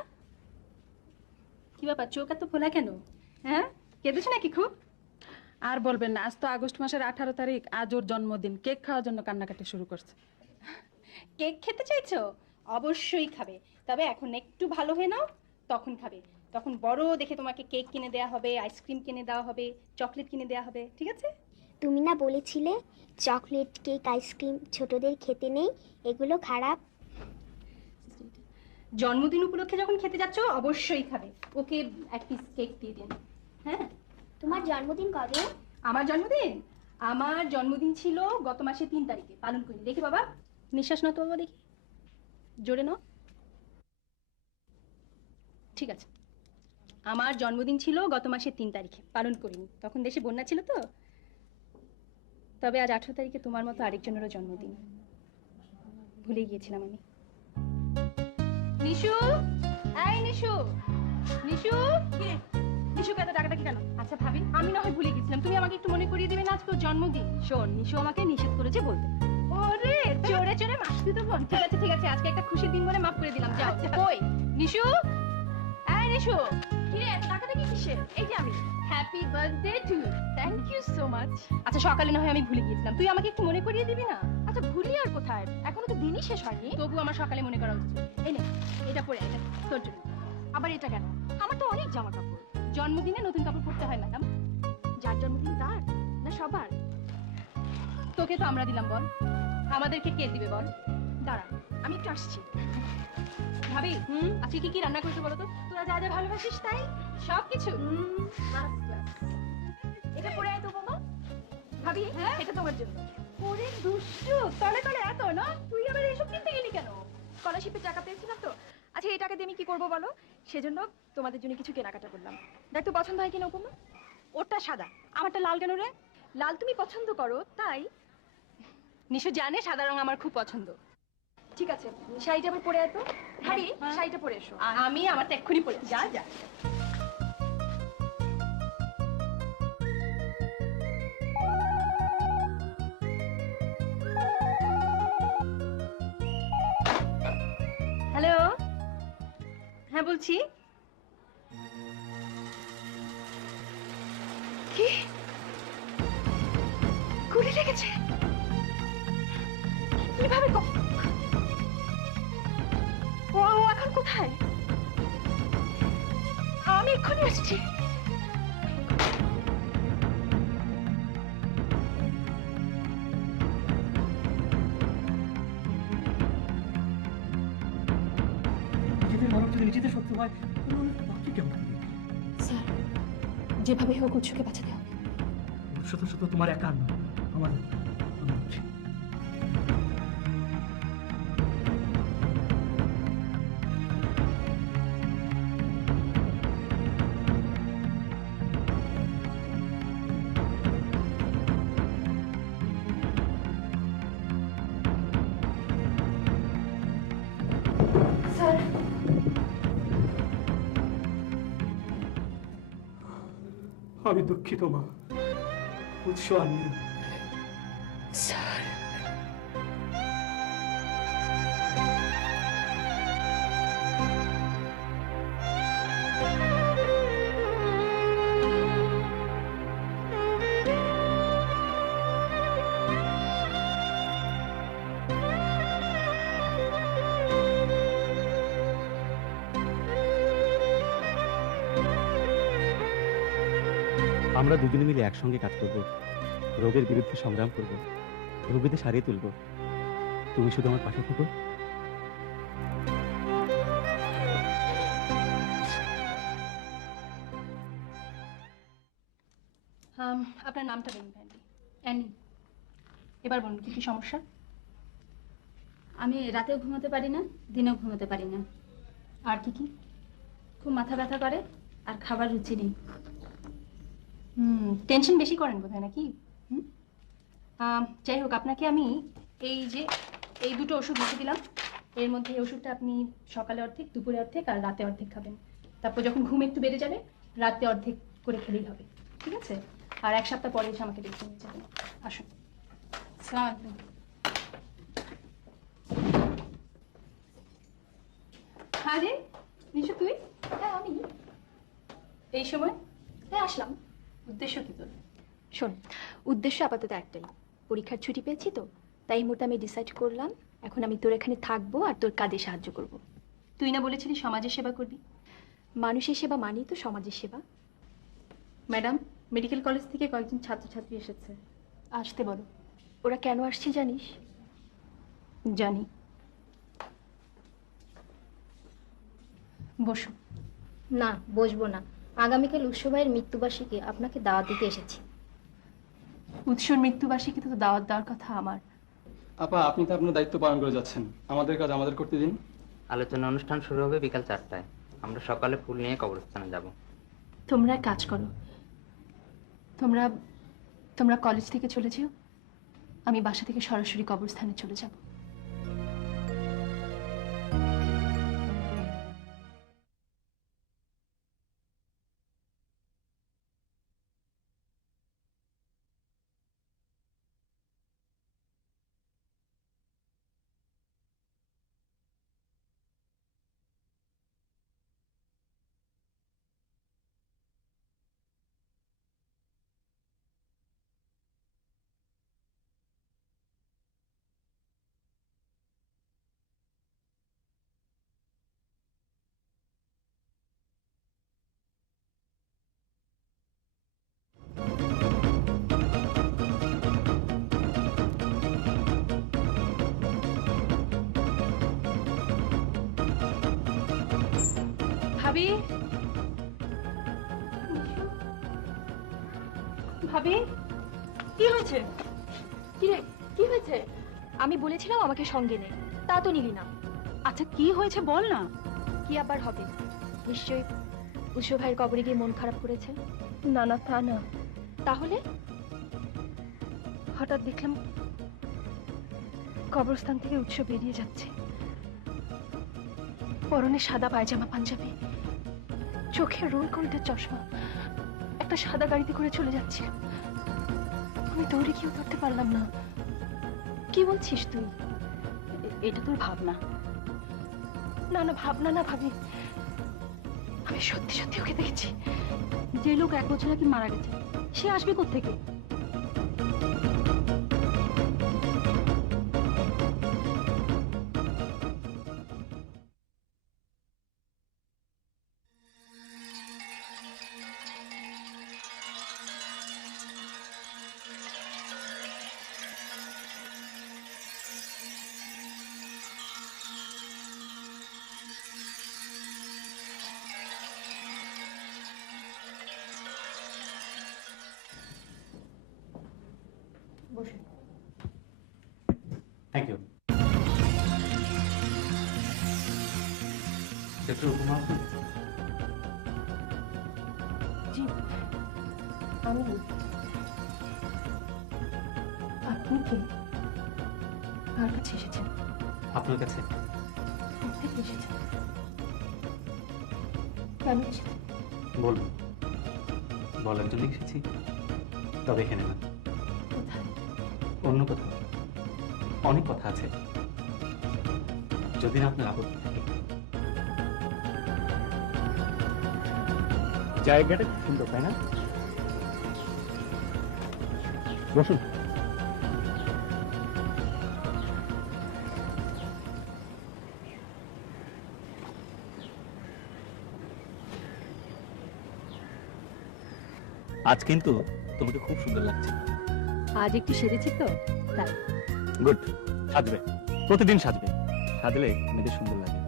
কি ব্যাপার, চোখ এত ফোলা কেন? হ্যাঁ কেঁদেছো নাকি খুব? আর বলবেন না, আজ তো আগস্ট মাসের 18 তারিখ, আজ ওর জন্মদিন। কেক খাওয়ার জন্য কান্নাকাটি শুরু করছে। কেক খেতে চাইছো? অবশ্যই খাবে, তবে এখন একটু ভালো হয়ে নাও, তখন খাবে। তখন বড় দেখে তোমাকে কেক কিনে দেওয়া হবে, আইসক্রিম কিনে দেওয়া হবে, চকলেট কিনে দেওয়া হবে, ঠিক আছে? তুমি না বলেছিলে চকলেট কেক আইসক্রিম ছোটদের খেতে নেই, এগুলো খারাপ। জন্মদিন উপলক্ষে যখন খেতে যাচ্ছ অবশ্যই খাবে। ওকে এক পিস কেক দিয়ে দিন। হ্যাঁ, তোমার জন্মদিন কবে? আমার জন্মদিন ছিল গত মাসের 3 তারিখে, পালন করি। দেখি বাবা, নিঃশ্বাস নাও তো বাবা, দেখি জোরে নাও। ঠিক আছে, আমার জন্মদিন ছিল গত মাসের 3 তারিখে, পালন করিনি, তখন দেশে বন্যা ছিল তো। তবে আজ 18 তারিখে তোমার মতো আরেকজনেরও জন্মদিন, ভুলে গিয়েছিলাম আমি। নিশু, এই নিশু, নিশু, নিশুকে এত ডাকাডাকি কেন? আচ্ছা ভাবি, আমি না হয় ভুলে গেছিলাম, তুমি আমাকে একটু মনে করিয়ে দেবে না আজকে ওর জন্মদিন? শোন, নিশু আমাকে নিষেধ করেছে বলতে। ওরে চোরে চোরে মাসি তো বোন। ঠিক আছে ঠিক আছে, আজকে একটা খুশির দিন বলে মাফ করে দিলাম। যাও। কই নিশু, এই নিশু, কি রে এত ডাকাডাকি কিসের? এই যে আমি। Happy birthday to you. Thank you so much. আচ্ছা সকালে না হয় আমি ভুলে গিয়েছিলাম, তুই আমাকে একটু মনে করিয়ে দিবি না? আচ্ছা ভুলি আর কোথায়, এখনো তো দিনই শেষ হয়নি। তবু আমার সকালে মনে করা উচিত। এই নে, এটা পরে এটা তোর জন্য। আবার এটা কেন? আমার তো অনেক জামা কাপড়। জন্মদিনে নতুন কাপড় পরতে হয় ম্যাডাম। যার জন্মদিন তার না সবার? তোকে তো আমরা দিলাম, বল আমাদেরকে কে দিবে বল? দাঁড়া, আমি একটু আসছি। ভাবি, আজকে কি কি রান্না করেছো বলো তো? তোরা যা যা ভালোবাসিস তাই সব কিছু। এটা পরে আয় তো বাবা। ভাবি, এটা তোমার জন্য। ওরে দুষ্টু, তলে তলে এত না, তুই আবার এইসব কিনতে গেলি কেন? স্কলারশিপের টাকা পেয়েছিলাম তো। আচ্ছা এই টাকা দিয়ে আমি কি করবো বলো? সেজন্য তোমাদের জন্য কিছু কেনাকাটা করলাম। দেখ তো পছন্দ হয় কিনা উপমা। ওটা সাদা, আমারটা লাল কেন রে? লাল তুমি পছন্দ করো তাই। নিশু জানে সাদা রং আমার খুব পছন্দ। ঠিক আছে, শাড়িটা আবার পরে আয় তো। ভাবি, শাড়িটা পরে এসো। আমি আমার তো এক্ষুনি পরে যা যা। হ্যালো, হ্যাঁ বলছি। কি গুলি লেগেছে? কিভাবে? ও এখন কোথায়? আমি এক্ষুনি আসছি। নিজেদের মরণ যদি নিজেদের সত্য হয় তাহলে বাকি কেমন হবে? স্যার, যেভাবে হোক উৎসকে বাঁচাতে হবে। শুধু শুধু তোমার একার নয়, আমার আমি বলছি। স্যার, আমি দুঃখিত মা, উৎস আর নেই। স্যার, আমরা দুজনে মিলে একসঙ্গে কাজ করব, রোগের বিরুদ্ধে সংগ্রাম করব, রোগীদের সারিয়ে তুলব। তুমি শুধু আমার পাশে থেকো। আপনার নামটা বলুন ভ্যান্ডি। অ্যানি, এবার বলুন কি কি সমস্যা? আমি রাতেও ঘুমাতে পারি না, দিনেও ঘুমাতে পারি না। আর কি কি? খুব মাথা ব্যথা করে আর খাবার রুচি নেই। টেনশন বেশি করেন বোধহয় নাকি? যাই হোক, আপনাকে আমি এই দুটো ওষুধ লিখে দিলাম। এর মধ্যে এই ওষুধটা আপনি সকালে অর্ধেক, দুপুরে অর্ধেক আর রাতে অর্ধেক খাবেন। তারপর যখন ঘুম একটু বেড়ে যাবে রাতে অর্ধেক করে খেলেই হবে, ঠিক আছে? আর 1 সপ্তাহ পরে এসে আমাকে দেখে নিয়ে যাবেন। আসুন। আসসালামু আলাইকুম। আরে নিশু, তুই? হ্যাঁ আমি। এই সময়? হ্যাঁ আসলাম। উদ্দেশ্য কি তোর? শোন, উদ্দেশ্য আপাতত একটাই, পরীক্ষার ছুটি পেয়েছি তো, তাই এই মুহূর্তে আমি ডিসাইড করলাম এখন আমি তোর এখানে থাকবো আর তোর কাজে সাহায্য করব। তুই না বলেছিলি সমাজের সেবা করবি? মানুষের সেবা মানেই তো সমাজের সেবা। ম্যাডাম, মেডিকেল কলেজ থেকে কয়েকজন ছাত্রছাত্রী এসেছে। আসতে বলো। ওরা কেন আসছে জানিস? জানি। বসো। না, বসবো না। আগামীকাল উৎস ভাইয়ের মৃত্যুবার্ষিকী, আপনাকে দাওয়াত দিতে এসেছি। উৎসর মৃত্যুবার্ষিকীতে তো দাওয়াত দেওয়ার কথা আমার। আপা, আপনি তো আপনার দায়িত্ব পালন করে যাচ্ছেন, আমাদের কাজ আমাদের করতে দিন। আলোচনা অনুষ্ঠান শুরু হবে বিকাল 4টায়। আমরা সকালে ফুল নিয়ে কবরস্থানে যাব। তোমরা এক কাজ করো, তোমরা তোমরা কলেজ থেকে চলে যেও, আমি বাসা থেকে সরাসরি কবরস্থানে চলে যাব। ভাবি, ভাবি, কি হয়েছে? কি রে, কি হয়েছে? আমি বলেছিলাম আমাকে সঙ্গে নে, তা তো নিলি না। আচ্ছা, কি হয়েছে বল না। কি আবার হবে? নিশ্চয়ই উৎস ভাইয়ের কবরে গিয়ে মন খারাপ করেছে। না না, তা না। তাহলে? হঠাৎ দেখলাম কবরস্থান থেকে উৎস বেরিয়ে যাচ্ছে, পরনে সাদা পায়জামা পাঞ্জাবি, চোখে রোল গোল্ডের চশমা, একটা সাদা গাড়িতে করে চলে যাচ্ছে। আমি দৌড়ে গিয়েও ধরতে পারলাম না। কি বলছিস তুই? এটা তোর ভাবনা। না না, ভাবনা না ভাবি, আমি সত্যি সত্যি ওকে দেখেছি। যে লোক 1 বছর আগে মারা গেছে, সে আসবে কোত্থেকে? Thank you. ডক্টর উপমা, জি, আমি। আপনি কে? কার কাছে এসেছেন? আপনার কাছে। কোথেকে এসেছেন? কেন এসেছেন? বলুন। বলার জন্য এসেছি, তবে এখানে না, কোথায়? অন্য কোথাও। অনেক কথা আছে, যদি না আপনার আপত্তি থাকে। জায়গাটা খুব সুন্দর, তাই না? বসুন। আজ কিন্তু তোমাকে খুব সুন্দর লাগছে। আজ একটু সেরেছি তো, তাই। গুড। সাজবে, প্রতিদিন সাজবে। সাজলে মেয়েদের সুন্দর লাগে।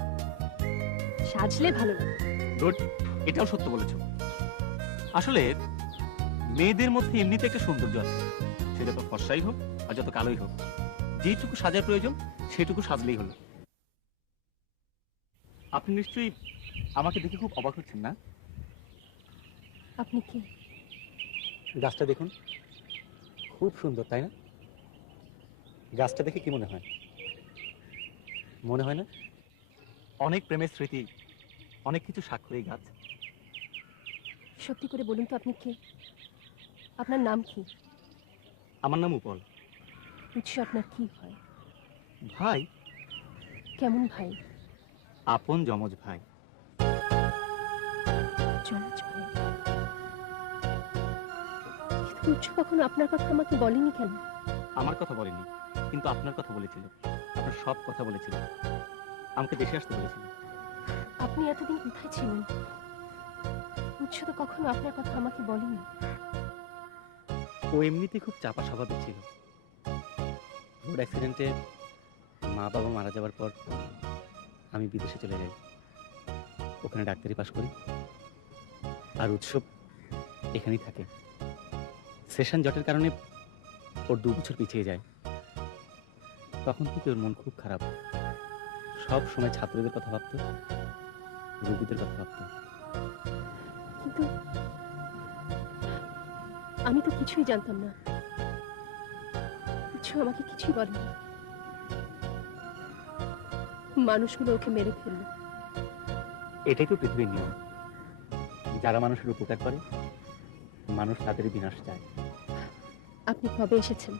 সাজলে ভালো লাগে। গুড, এটাও সত্য বলেছো। আসলে মেয়েদের মধ্যে এমনিতে একটা সৌন্দর্য আছে, সেটা তো ফর্সাই হোক আর যত কালোই হোক, যেটুকু সাজার প্রয়োজন সেটুকু সাজলেই হলো। আপনি নিশ্চয়ই আমাকে দেখে খুব অবাক হচ্ছেন, না? আপনি কি? গাছটা দেখুন, খুব সুন্দর, তাই না? গাছটা দেখে কি মনে হয়? মনে হয় না অনেক প্রেমের স্মৃতি, অনেক কিছু স্বাক্ষর এই গাছ? সত্যি করে বলুন তো, আপনি কে? আপনার নাম কি? আমার নাম উপল। উৎস আপনার কি হয়? ভাই। কেমন ভাই? আপন যমজ ভাই। যমজ ভাই? কিন্তু উৎস কখনো আপনার কথা আমাকে বলেনি কেন? আমার কথা বলেনি, কিন্তু আপনার কথা বলেছিল। আপনার সব কথা বলেছিল। আমাকে দেশে আসতে বলেছিল। আপনি এতদিন কোথায় ছিলেন? উৎস তো কখনো আপনার কথা আমাকে বলেনি। ও এমনিতে খুব চাপা স্বভাবের ছিল। রোড অ্যাক্সিডেন্টে মা বাবা মারা যাওয়ার পর আমি বিদেশে চলে যাই, ওখানে ডাক্তারি পাশ করি, আর উৎসব এখানেই থাকে। সেশন জটের কারণে ওর 2 বছর পিছিয়ে যায়। তখন থেকে ওর মন খুব খারাপ, সব সময় ছাত্রদের কথা ভাবতো, রোগীদের কথা ভাবতো। কিন্তু আমি তো কিছুই জানতাম না, উৎস আমাকে কিছুই বলেনি। মানুষগুলো ওকে মেরে ফেললো। এটাই তো পৃথিবীর নিয়ম, যারা মানুষের উপকার করে মানুষ তাদেরই বিনাশ চায়। আপনি কবে এসেছেন?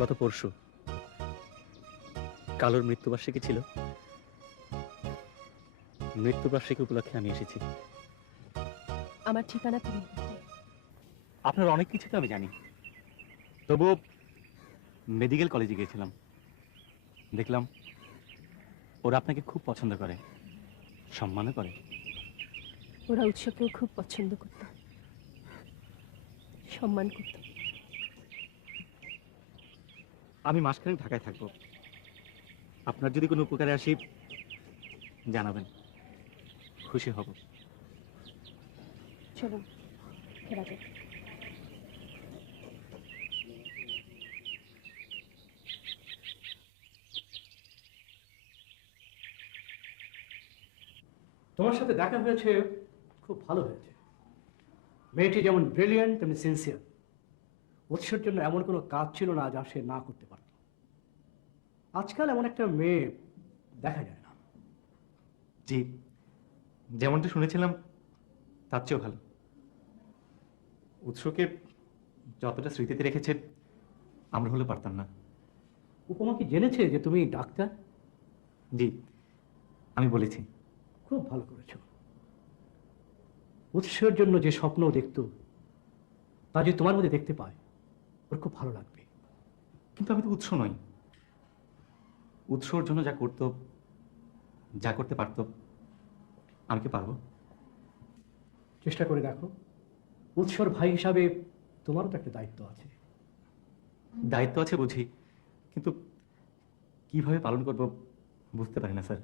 গত পরশু কালোর মৃত্যুবার্ষিকী ছিল, মৃত্যুবার্ষিকী উপলক্ষে আমি এসেছি। আমার ঠিকানা পেলেন? আপনার অনেক কিছু তো আমি জানি, তবুও মেডিকেল কলেজে গিয়েছিলাম, দেখলাম ওরা আপনাকে খুব পছন্দ করে, সম্মানও করে। ওরা উৎসবকেও খুব পছন্দ করত, সম্মান করত। আমি মাসখানেক ঢাকায় থাকবো, আপনার যদি কোনো উপকারে আসি জানাবেন, খুশি হব। চলুন ফেরা যাক। তোমার সাথে দেখা হয়েছে, খুব ভালো হয়েছে। মেয়েটি যেমন ব্রিলিয়েন্ট তেমনি সিনসিয়ার। উৎসের জন্য এমন কোনো কাজ ছিল না যা সে না করতে পারত। আজকাল এমন একটা মেয়ে দেখা যায় না। জি, যেমনটা শুনেছিলাম তার চেয়েও ভালো। উৎসকে যতটা স্মৃতিতে রেখেছে আমরা হলে পারতাম না। উপমা কি জেনেছে যে তুমি ডাক্তার? জি, আমি বলেছি। খুব ভালো করেছ। উৎসের জন্য যে স্বপ্ন দেখতো তা যে তোমার মধ্যে দেখতে পায়, ওর খুব ভালো লাগবে। কিন্তু আমি তো উৎস নই। উৎসর জন্য যা করতো, যা করতে পারতো, আমি কি পারবো? চেষ্টা করে দেখো। উৎসর ভাই হিসাবে তোমারও তো একটা দায়িত্ব আছে। দায়িত্ব আছে বুঝি, কিন্তু কিভাবে পালন করব বুঝতে পারি না স্যার।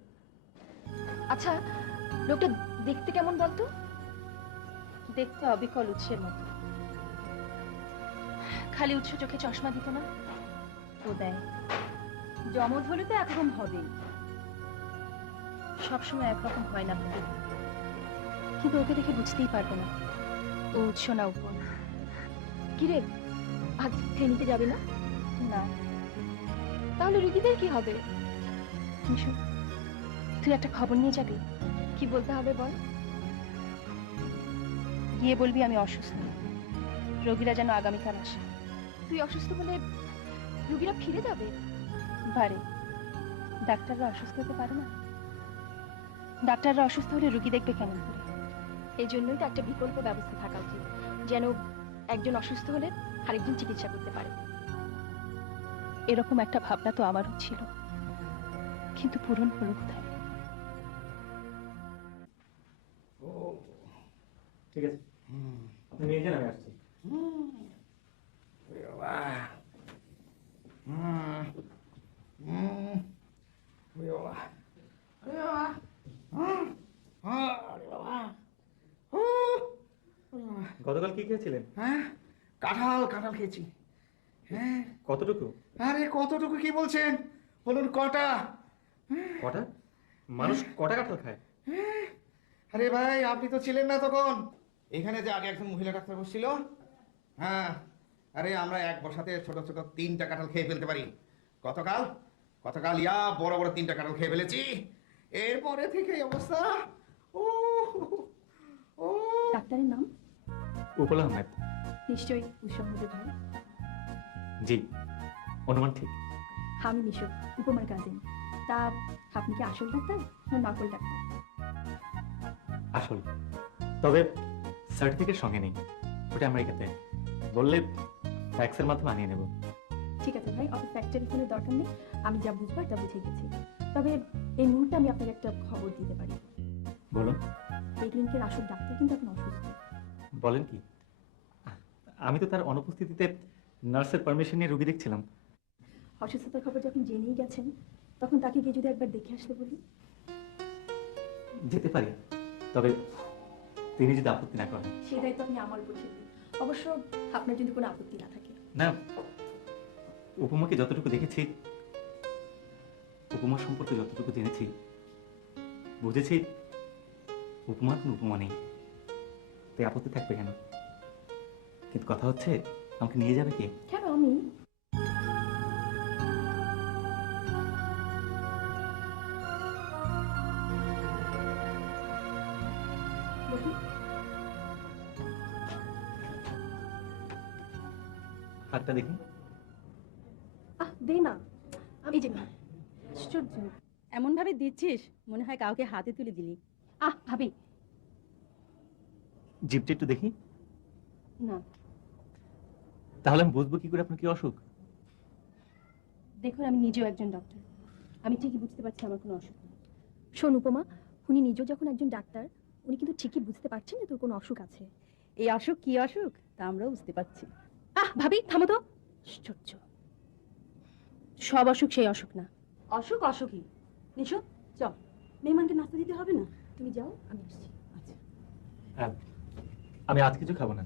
আচ্ছা, লোকটা দেখতে কেমন বলতো? দেখতে অবিকল উৎসের মতো। খালি উৎস চোখে চশমা দিত না, ও দেয়। জমজ হলে তো একরকম হবেই, সবসময় একরকম হয় না। কিন্তু ওকে দেখে বুঝতেই পারবে না ও উৎস না উপর। কিরে, আজ ক্লিনিকে যাবে না? না। তাহলে রুগীদের কি হবে? নিশু, তুই একটা খবর নিয়ে যাবি? কি বলতে হবে বল? গিয়ে বলবি আমি অসুস্থ, রোগীরা যেন আগামীকাল আসে। তুই অসুস্থ বলে রুগীরা ফিরে যাবে? পারে, ডাক্তাররা অসুস্থ হতে পারে না? ডাক্তাররা অসুস্থ হলে রুগী দেখবে কেমন করে? এই জন্যই তো একটা বিকল্প ব্যবস্থা থাকা উচিত, যেন একজন অসুস্থ হলে আরেকজন চিকিৎসা করতে পারে। এরকম একটা ভাবনা তো আমারও ছিল, কিন্তু পূরণ হলো কোথায়? ঠিক আছে, আপনি নিয়ে যান, আমি আসছি। গতকাল কি খেয়েছিলেন? হ্যাঁ, কাঁঠাল কাঁঠাল খেয়েছি। হ্যাঁ। কতটুকু? আরে কতটুকু কি বলছেন, বলুন কটা? কটা? মানুষ কটা কাঁঠাল খায়? আরে ভাই, আপনি তো ছিলেন না তখন। এখানে যে আগে একজন মহিলা ডাক্তার বসছিল, হ্যাঁ, আরে আমরা এক বসাতে ছোট ছোট 3টা কাঁঠাল খেয়ে ফেলতে পারি। গতকাল গতকাল ইয়া বড় বড় 3টা কাঁঠাল খেয়ে ফেলেছি। এরপরে থেকে এই অবস্থা। ও ও। ডাক্তারের নাম? উপল আহমেদ। নিশ্চয়ই উৎসবের ভাই। জি, অনুমান ঠিক। আমি নিশো, উপমার কাজিন। তা আপনি কি আসল ডাক্তার না নকল ডাক্তার? আসল, তবে সার্টিফিকেট সঙ্গে নেই, ওটা আমেরিকাতে। বললে ফ্যাক্সের মাধ্যমে আনিয়ে নেব। ঠিক আছে ভাই, অত ফ্যাক্টরি কোনো দরকার নেই, আমি যা বুঝবার তা বুঝে গেছি। তবে এই মুহূর্তে আমি আপনাকে একটা খবর দিতে পারি। বলুন। এই ক্লিনিকের আসল ডাক্তার কিন্তু এখন অসুস্থ। বলেন কি? আমি তো তার অনুপস্থিতিতে নার্সের পারমিশন নিয়ে রোগী দেখছিলাম। অসুস্থতার খবর যখন জেনেই গেছেন, তখন তাকে গিয়ে যদি একবার দেখে আসতে বলি। যেতে পারি, তবে তিনি যদি আপত্তি না করেন। সেই দায়িত্ব আপনি আমার উপর ছেড়ে দিন। অবশ্য আপনার যদি কোনো আপত্তি না থাকে। না, উপমাকে যতটুকু দেখেছি, উপমা সম্পর্কে যতটুকু জেনেছি, বুঝেছি উপমার কোনো উপমা নেই, তাই আপত্তি থাকবে কেন? কিন্তু কথা হচ্ছে, আমাকে নিয়ে যাবে কে? কেন আমি? হাতটা দেখি। দে না, আমি যে আশ্চর্য, এমন ভাবে দিচ্ছিস মনে হয় কাউকে হাতে তুলে দিলি। ভাবি জিপটা একটু দেখি। না, তাহলে আমি বুঝবো কি করে আপনার কি অসুখ? দেখুন আমি নিজেও একজন ডক্টর, আমি ঠিকই বুঝতে পারছি আমার কোনো অসুখ নেই। শোন উপমা, উনি নিজেও যখন একজন ডাক্তার, উনি কিন্তু ঠিকই বুঝতে পারছেন যে তোর কোনো অসুখ আছে। এই অসুখ কি অসুখ তা আমরাও বুঝতে পারছি। ভাবি থামো তো। আশ্চর্য, সব অসুখ সেই অসুখ না। অসুখ অসুখই। নিশু চল, মেহমানকে নাস্তা দিতে হবে না? তুমি যাও, আমি আসছি। আমি আজ কিছু খাবো না,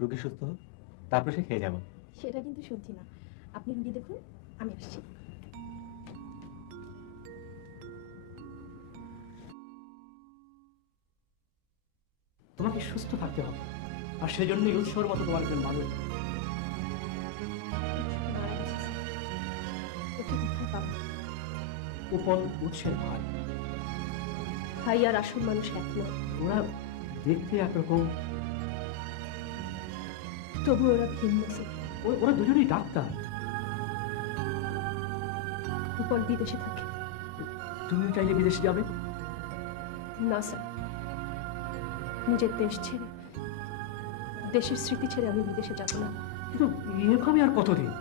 রোগী সুস্থ হোক, তারপর সে খেয়ে যাবো। সেটা কিন্তু শুনছি না, আপনি রুগী দেখুন, আমি আসছি। তোমাকে সুস্থ থাকতে হবে, আর সেজন্যই উৎসর মতো তোমার একজন মানুষ। উপল উৎসের ভাই। ভাই আর আসল মানুষ এক নয়। ওরা দেখতে একরকম, তবু ওরা ভিন্ন। ওরা দুজনেই ডাক্তার। উপল বিদেশে থাকে। তুমিও চাইলে বিদেশে যাবে? না স্যার, নিজের দেশ ছেড়ে, দেশের স্মৃতি ছেড়ে আমি বিদেশে যাব না। কিন্তু এভাবে আর কতদিন?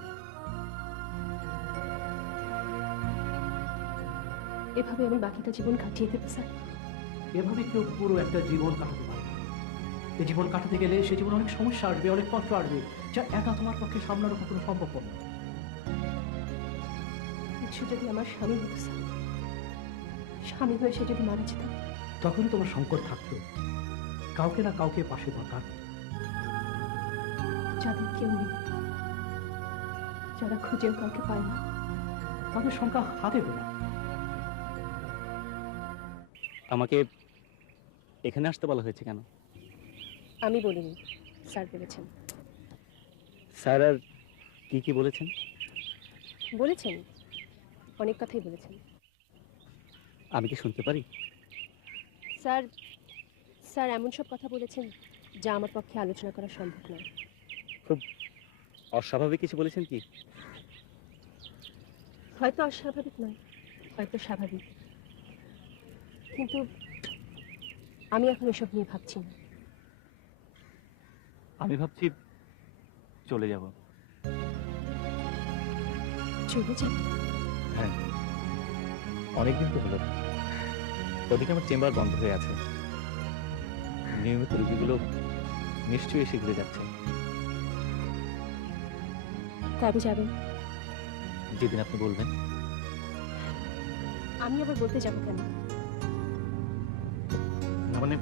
এভাবে আমি বাকিটা জীবন কাটিয়ে দেবো স্যার। এভাবে কেউ পুরো একটা জীবন কাটাতে পারে না। এই জীবন কাটাতে গেলে সে জীবন অনেক সমস্যা আসবে, অনেক কষ্ট আসবে, যা একা তোমার পক্ষে সামলানো কখনো সম্ভব হবে না। কিছু যদি আমার স্বামী হতো স্যার, স্বামী হয়ে সে যদি মারা যেত, তখনই তোমার সংকট থাকতো, কাউকে না কাউকে পাশে দরকার। যাদের কেউ নেই, যারা খুঁজেও কাউকে পায় না, তাদের সংখ্যা হাতে গোনা। আমাকে এখানে আসতে বলা হয়েছে কেন? আমি বলিনি, স্যার বলেছেন। স্যার আর কি কি বলেছেন? বলেছেন অনেক কথাই বলেছেন। আমি কি শুনতে পারি? স্যার স্যার এমন সব কথা বলেছেন যা আমার পক্ষে আলোচনা করা সম্ভব নয়। খুব অস্বাভাবিক কিছু বলেছেন কি? হয়তো অস্বাভাবিক নয়, হয়তো স্বাভাবিক, কিন্তু আমি এখন এসব নিয়ে ভাবছি না। আমি ভাবছি চলে যাব। চলে যাব? হ্যাঁ, অনেকদিন তো হলো। ওদিকে আমার চেম্বার বন্ধ হয়ে আছে, নিয়মিত রোগীগুলো নিশ্চয়ই এসে ঘুরে যাচ্ছে। কবে যাবেন? যেদিন আপনি বলবেন। আমি আবার বলতে যাব কেন? না মানে,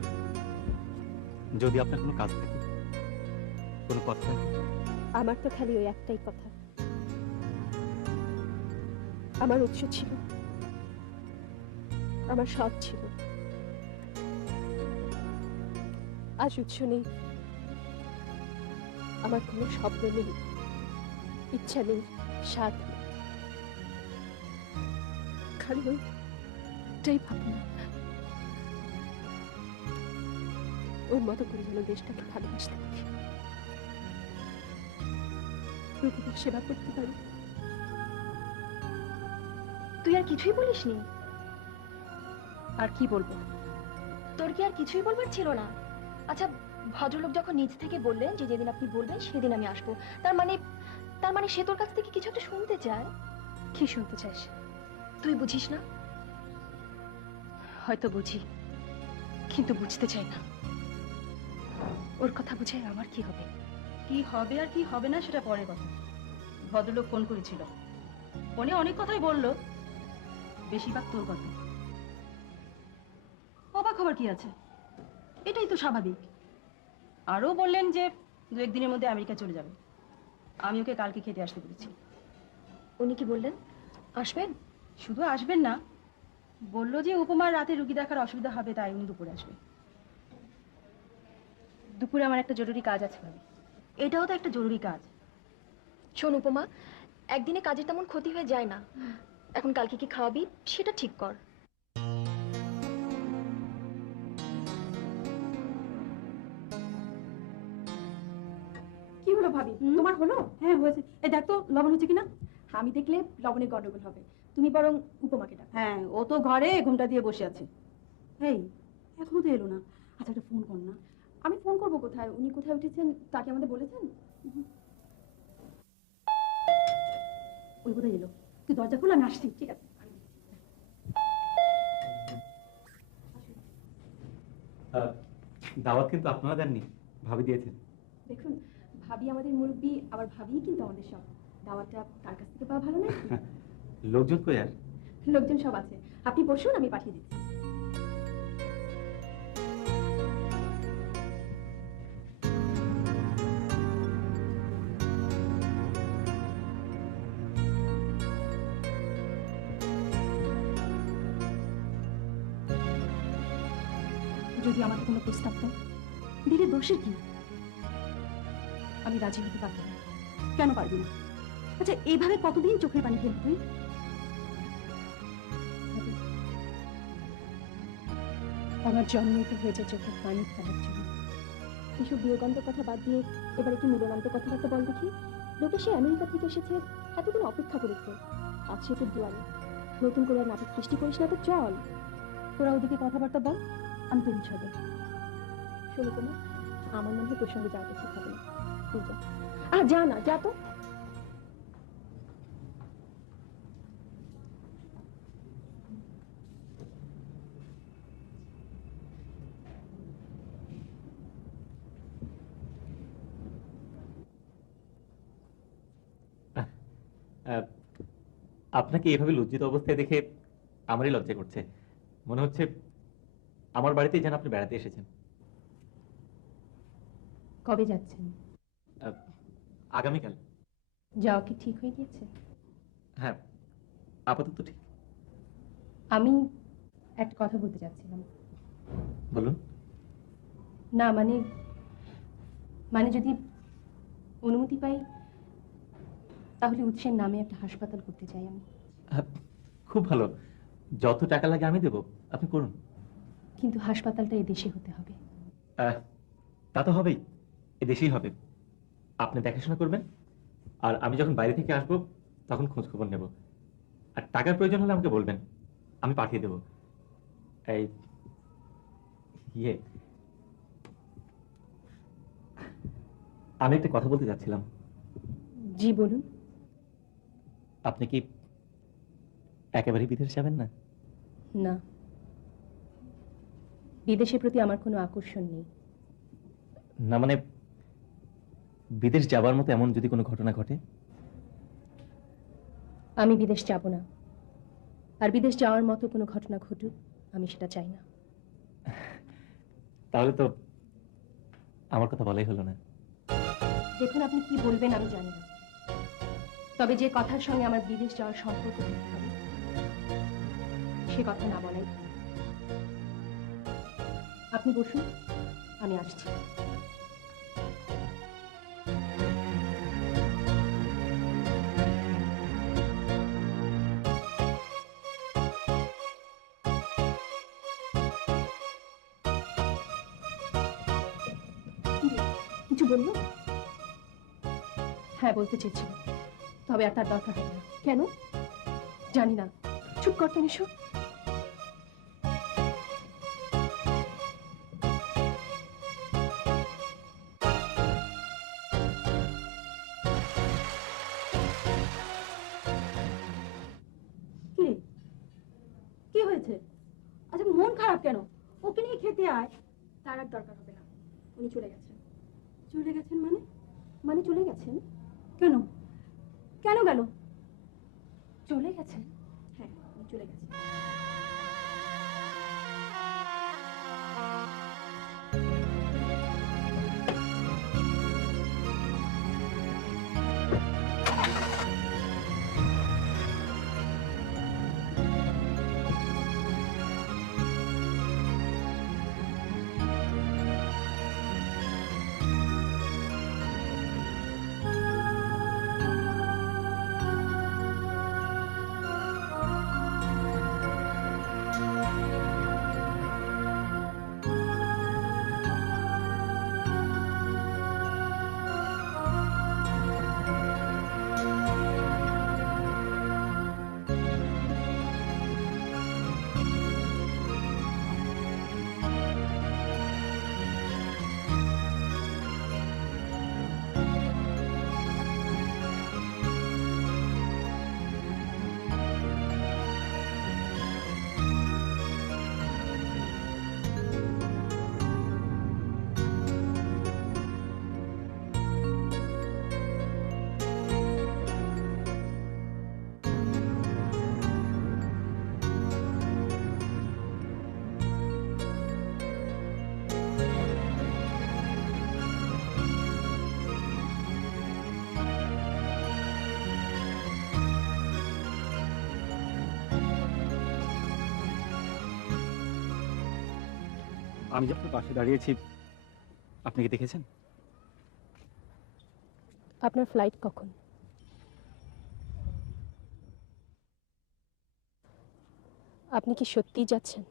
যদি আপনার কোনো কাজ থাকে, কোনো কথা থাকে। আমার তো খালি ওই একটাই কথা। আমার উৎস ছিল, আমার সব ছিল, আজ উৎস নেই, আমার কোনো শব্দ নেই, ইচ্ছা নেই, স্বাদ নেই, খালি ওইটাই ভাবনা। ওর মতো করে যেন দেশটাকে ভালোবাসতে পারি, রোগীদের সেবা করতে পারি। তুই আর কিছুই বলিসনি? আর কি বলবো? তোর কি আর কিছুই বলবার ছিল না? আচ্ছা, ভদ্রলোক যখন নিজ থেকে বললেন যে যেদিন আপনি বলবেন সেদিন আমি আসবো, তার মানে সে তোর কাছ থেকে কিছু একটা শুনতে চায়। কি শুনতে চাস? তুই বুঝিস না? হয়তো বুঝি, কিন্তু বুঝতে চাই না ওর কথা বুঝে আমার কি হবে। কি হবে আর কি হবে না সেটা পরের কথা। ভদ্রলোক ফোন করেছিল, ফোনে অনেক কথাই বললো, বেশিরভাগ তোর কথা। অবাক খবর কি আছে, এটাই তো স্বাভাবিক। আরও বললেন যে 2-1 দিনের মধ্যে আমেরিকা চলে যাবে। আমি ওকে কালকে খেতে আসতে বলেছি। উনি কি বললেন, আসবেন? শুধু আসবেন না, বললো যে উপমার রাতে রুগী দেখার অসুবিধা হবে, তাই উনি দুপুরে আসবে। দুপুরে আমার একটা জরুরি কাজ আছে ভাবি। এটাও তো একটা জরুরি কাজ। শোন উপমা, একদিনে কাজের তেমন ক্ষতি হয়ে যায় না। এখন কালকে কি খাওয়াবি সেটা ঠিক কর। কি হলো ভাবি, তোমার হলো? হ্যাঁ হয়েছে। এই দেখ তো লবণ হচ্ছে কিনা। আমি দেখলে লবণের গন্ডগোল হবে, তুমি বরং উপমাকে ডাকো। হ্যাঁ, ও তো ঘরে ঘুমটা দিয়ে বসে আছে। এই এখনো তো এলো না। আচ্ছা একটা ফোন কর না। আমি ফোন করবো কোথায়? উনি কোথায় উঠেছেন তাকে আমাদের বলেছেন? ওই কোথায় এলো, তুই দরজা খুলে আমি আসছি। ঠিক আছে। দাওয়াত কিন্তু আপনারা দেননি, ভাবি দিয়েছেন। দেখুন, ভাবি আমাদের মুরব্বী, আবার ভাবি কিন্তু আমাদের সব। দাওয়াতটা তার কাছ থেকে পাওয়া ভালো না? লোকজন কই আর? লোকজন সব আছে, আপনি বসুন, আমি পাঠিয়ে দিচ্ছি। যদি আমাকে কোনো প্রস্তাব দেয়, দিলে দোষের কি? আমি রাজি হতে পারবো না। কেন পারবি না? আচ্ছা এইভাবে কতদিন চোখের পানি ফেলবি তুই? আমার জন্মই তো হয়েছে চোখের পানি ফেলার জন্য। এসব বিয়োগান্ত কথা বাদ দিয়ে এবার একটু মিলনান্ত কথাবার্তা বল দেখি। লোকে সে আমেরিকা থেকে এসেছে, এতদিন অপেক্ষা করেছে, আজ সে তোর দুয়ারে। নতুন করে আর নাটক সৃষ্টি করিস না তো, চল তোরা ওদিকে কথাবার্তা বল, আমি তো ইচ্ছা দেব। শোনো তোমার, আমার মনে হয় তোর সঙ্গে যাওয়াটা ঠিক হবে না। তুই যা। যা না, যা তো। আপনাকে এভাবে লজ্জিত অবস্থায় দেখে আমারই লজ্জা করছে। মনে হচ্ছে আমার বাড়িতেই যেন আপনি বেড়াতে এসেছেন। কবে যাচ্ছেন? আগামীকাল। যাওয়া কি ঠিক হয়ে গিয়েছে? হ্যাঁ, আপাতত ঠিক। আমি একটা কথা বলতে চাচ্ছিলাম। বলুন। না মানে মানে যদি অনুমতি পাই, তাহলে উৎসের নামে একটা হাসপাতাল করতে চাই আমি। খুব ভালো, যত টাকা লাগে আমি দেব, আপনি করুন। কিন্তু হাসপাতালটা এদেশে হতে হবে। তা তো হবেই, এদেশেই হবে। আপনি দেখাশোনা করবেন, আর আমি যখন বাইরে থেকে আসবো তখন খোঁজ খবর নেব। আর টাকার প্রয়োজন হলে আমাকে বলবেন, আমি পাঠিয়ে দেব। এই আমি একটা কথা বলতে যাচ্ছিলাম। জি বলুন। আপনি কি একেবারেই বিদেশ যাবেন না? না, বিদেশের প্রতি আমার কোনো আকর্ষণ নেই। না মানে বিদেশ যাবার মতো এমন যদি কোনো ঘটনা ঘটে? আমি বিদেশ যাব না, আর বিদেশ যাওয়ার মতো কোনো ঘটনা ঘটুক আমি সেটা চাই না। তাহলে তো আমার কথা বলাই হলো না। দেখুন, আপনি কি বলবেন আমি জানি না, তবে যে কথার সঙ্গে আমার বিদেশ যাওয়ার সম্পর্ক থাকতে হবে সে কথা না বলাই ভালো। আপনি বসুন, আমি আসছি। কিছু বললো? হ্যাঁ বলতে চেয়েছিল, তবে আর তার দরকার হবে না। কেন জানি না। চুপ করতেন এসো। কি কি হয়েছে? আচ্ছা মন খারাপ কেন? ও ওকে নিয়ে খেতে আয়। তার আর দরকার হবে না, উনি চলে গেছেন। চলে গেছেন মানে? মানে চলে গেছেন? কেন? কেন গেল? চলে গেছেন? হ্যাঁ, উনি চলে গেছেন। আমি যে আপনার পাশে দাঁড়িয়েছি, আপনি কি দেখেছেন? আপনার ফ্লাইট কখন? আপনি কি সত্যিই যাচ্ছেন?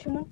শুনুন,